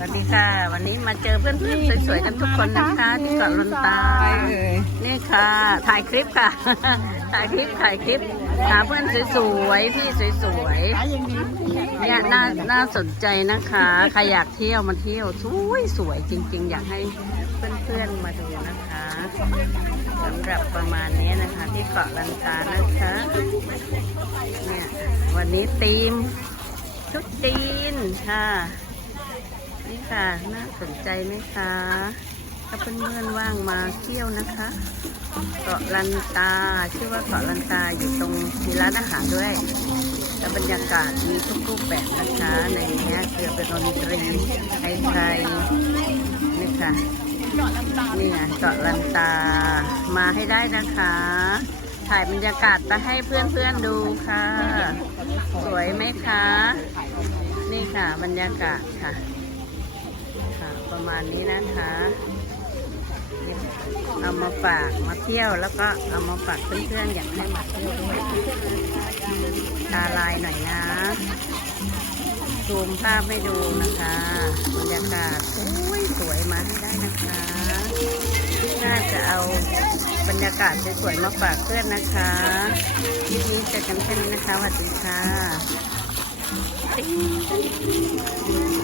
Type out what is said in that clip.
สวัสดีค่ะ วันนี้มาเจอเพื่อนๆสวยๆกันทุกคนนะคะที่เกาะลนตา นี่ค่ะ ถ่ายคลิปค่ะ ถ่ายคลิปถ่ายคลิปหาเพื่อนสวยๆพี่สวยๆเนี่ยน่าน่าสนใจนะคะใครอยากเที่ยวมาเที่ยวสวยสวยๆจริง ๆ อยากให้เพื่อนๆมาดูนะคะสำหรับประมาณนี้นะคะ ที่เกาะลันตานะคะเนี่ยวันนี้ธีมชุดจีนค่ะ นี่ค่ะ น่าสนใจไหมคะ ถ้าเพื่อนๆว่างมาเที่ยวนะคะ เกาะลันตา ชื่อว่าเกาะลันตาอยู่ตรงมีร้านอาหารด้วย แล้วบรรยากาศมีทุกรูปแบบนะคะ ในนี้เกี่ยวกับดนตรีไทยๆนี่ค่ะ นี่ไงเกาะลันตา มาให้ได้นะคะ ถ่ายบรรยากาศไปให้เพื่อนๆดูค่ะ สวยไหมคะ นี่ค่ะบรรยากาศค่ะ ค่ะ ประมาณนี้นะคะเอามาฝากมาเที่ยวแล้วก็เอามาฝากเพื่อนๆอยากให้มาเที่ยวด้วยตาลายหน่อยนะซูมภาพให้ดูนะคะบรรยากาศสวยสวยมาให้ได้นะคะน่าจะเอาบรรยากาศสวยๆมาฝากเพื่อนนะคะคลิปนี้เจอกันแค่นี้นะคะสวัสดีค่ะ